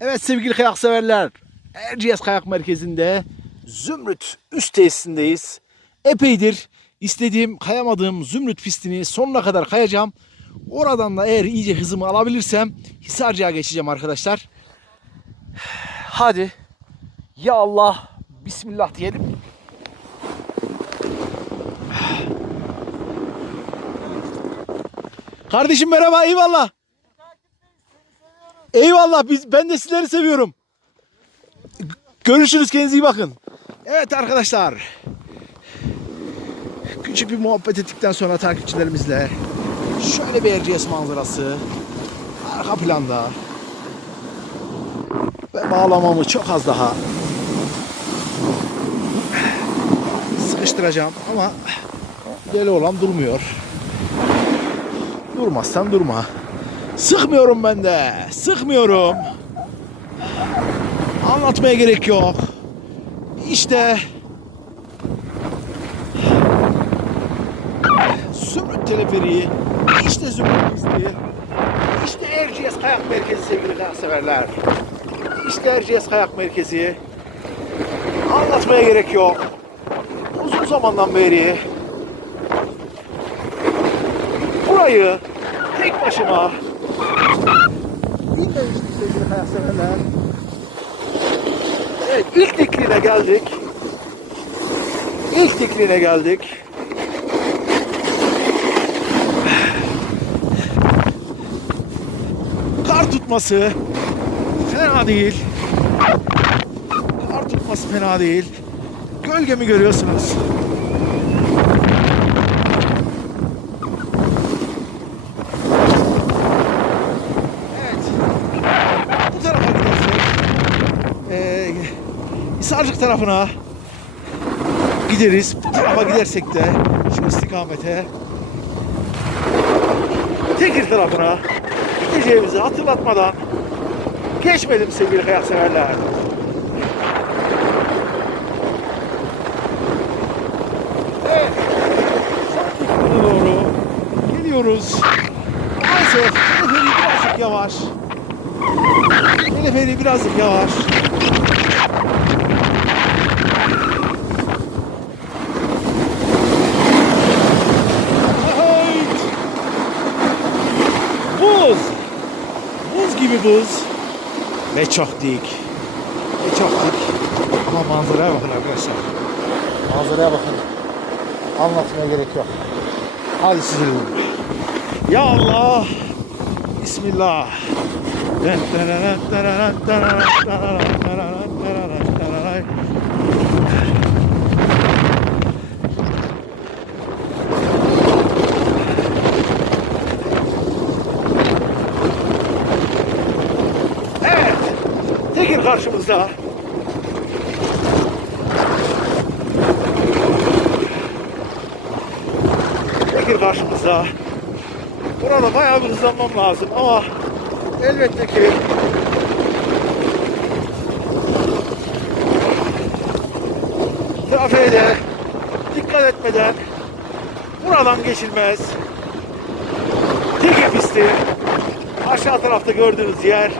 Evet sevgili kayak severler. Erciyes Kayak Merkezi'nde Zümrüt üst tesisindeyiz. Epeydir istediğim kayamadığım Zümrüt pistini sonuna kadar kayacağım. Oradan da eğer iyice hızımı alabilirsem Hisarcık'a geçeceğim arkadaşlar. Hadi. Ya Allah. Bismillah diyelim. Kardeşim merhaba eyvallah. Eyvallah biz ben de sizleri seviyorum. Görüşürüz kendinize iyi bakın. Evet arkadaşlar. Küçük bir muhabbet ettikten sonra takipçilerimizle şöyle bir Erciyes manzarası. Arka planda. Ve bağlamamı çok az daha sıkıştıracağım ama deli olan durmuyor. Durmazsan durma. Sıkmıyorum ben de. Sıkmıyorum. Anlatmaya gerek yok. İşte Zümrüt teleferiği, işte Zümrüt pisti, işte Erciyes Kayak Merkezi sevgili kayak severler. İşte Erciyes Kayak Merkezi. Anlatmaya gerek yok. Uzun zamandan beri burayı tek başıma bilmemiştim sevgili kayak severler. Evet ilk dikliğine geldik. İlk dikliğine geldik. Kar tutması fena değil. Kar tutması fena değil. Gölgemi görüyorsunuz. Evet. Bu tarafa gidersek eee Hisarcık tarafına gideriz. Bu tarafa gidersek de şu istikamete Tekir tarafına gideceğimizi hatırlatmadan geçmedim sevgili kayak severler. Evet. Doğru geliyoruz. Maalesef teleferi birazcık yavaş. Teleferi birazcık yavaş. Hayt! Buz. Buz gibi buz. Ve çok dik. Ve çok dik. Ama manzaraya bakın arkadaşlar. Manzaraya bakın. Anlatmaya gerek yok. Hadi sizi Ya Allah. Bismillah. Evet. Tekir karşımızda. Tekir karşımızda. Burada bayağı bir hızlanmam lazım ama elbette ki trafiğe de dikkat etmeden buradan geçilmez. Tekir pisti aşağı tarafta gördüğünüz yer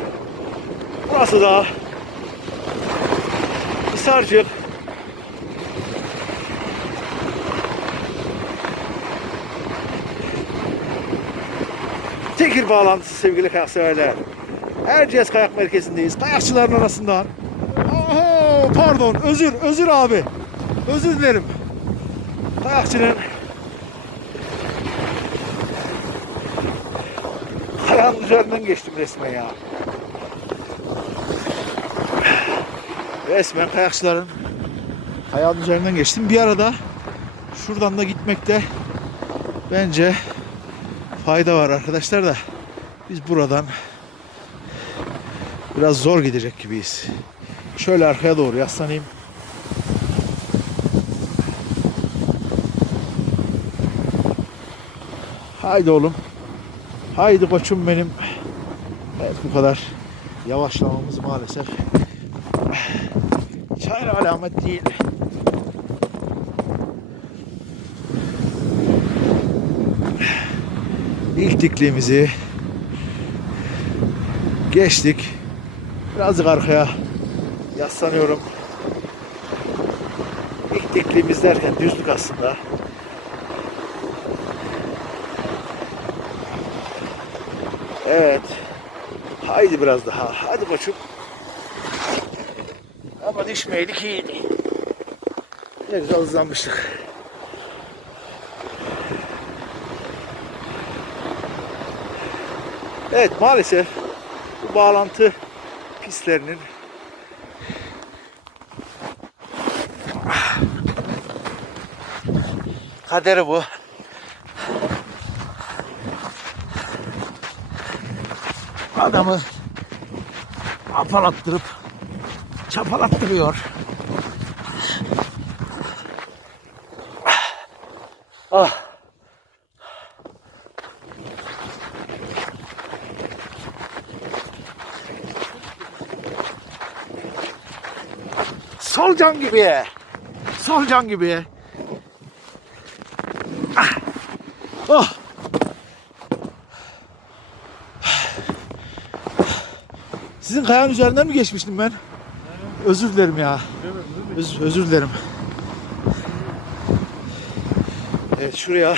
burası da Hisarcık Tekir bağlantısı sevgili kayak severler. Erciyes Kayak Merkezi'ndeyiz. Kayakçıların arasından. Oho, pardon özür özür abi. Özür dilerim. Kayakçının ayağının üzerinden geçtim resmen ya. Resmen kayakçıların ayağının üzerinden geçtim. Bir arada şuradan da gitmekte bence fayda var arkadaşlar da biz buradan biraz zor gidecek gibiyiz. Şöyle arkaya doğru yaslanayım. Haydi oğlum. Haydi koçum benim. Evet bu kadar yavaşlamamız maalesef çayır alamet değil. İlk dikliğimizi geçtik. Birazcık arkaya yaslanıyorum. İlk tekliğimiz derken düzlük aslında. Evet. Haydi biraz daha. Hadi koçum. Ama düşmeydik iyiydi. Ne güzel hızlanmıştık. Evet maalesef bu bağlantı pistlerinin kaderi bu. Adamı apalattırıp çapalattırıyor. Ah. Solcan gibi. Solcan gibi. Ah. Oh. Sizin kayanın üzerinden mi geçmiştim ben? Özür dilerim ya. Öz- özür dilerim. Evet şuraya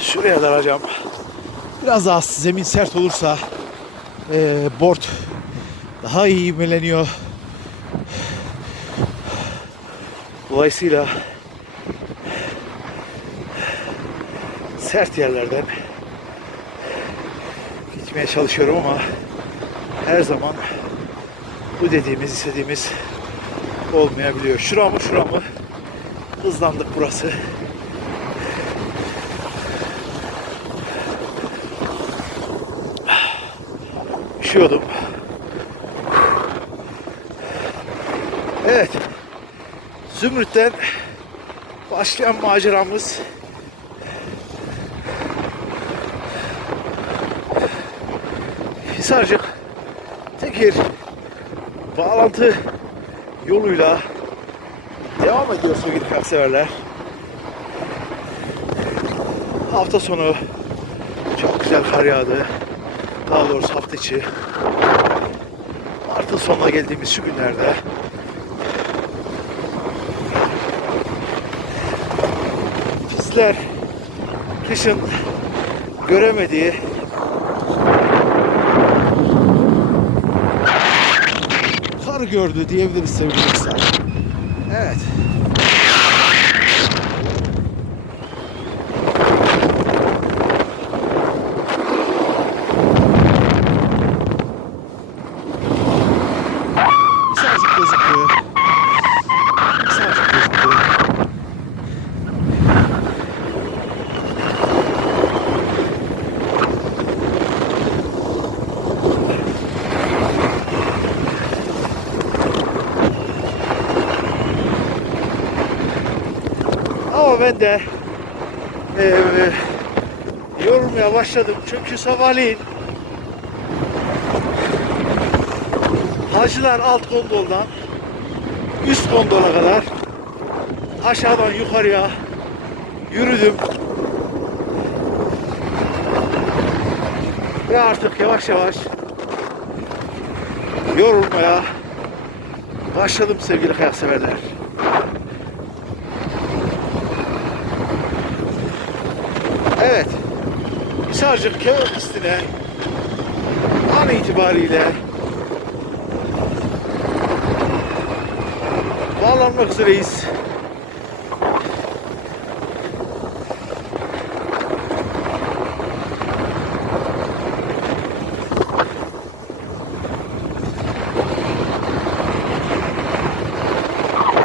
şuraya daracağım. Biraz daha zemin sert olursa eee board daha iyi ivmeleniyor. Dolayısıyla sert yerlerden gitmeye çalışıyorum ama her zaman bu dediğimiz istediğimiz olmayabiliyor. Şura mı şura mı hızlandık burası. Üşüyordum. Evet. Zümrüt'ten başlayan maceramız Hisarcık Tekir bağlantı yoluyla devam ediyor sevgili kalkseverler. Hafta sonu çok güzel kar yağdı. Daha doğrusu hafta içi. Mart'ın sonuna geldiğimiz şu günlerde pistler kışın göremediği kar gördü diyebiliriz sevgili dostlar. Evet. Birazcık gözüküyor. Birazcık gözüküyor. Ama ben de eee yorulmaya başladım. Çünkü sabahleyin Hacılar alt gondoldan üst gondola kadar aşağıdan yukarıya yürüdüm. Ve artık yavaş yavaş yorulmaya başladım sevgili kayak Evet. Hisarcık Kebap pistine an itibariyle bağlanmak üzereyiz.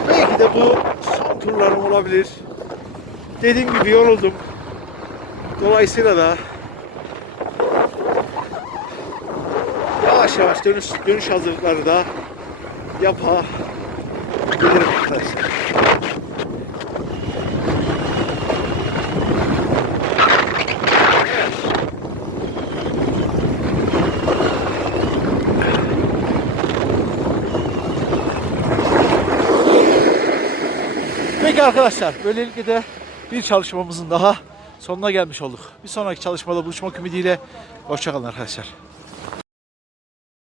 Belki de bu son turlarım olabilir. Dediğim gibi yoruldum. Dolayısıyla da yavaş yavaş dönüş, dönüş hazırlıkları da yapabilirim arkadaşlar. Peki arkadaşlar böylelikle de bir çalışmamızın daha sonuna gelmiş olduk. Bir sonraki çalışmada buluşmak ümidiyle. Hoşçakalın arkadaşlar.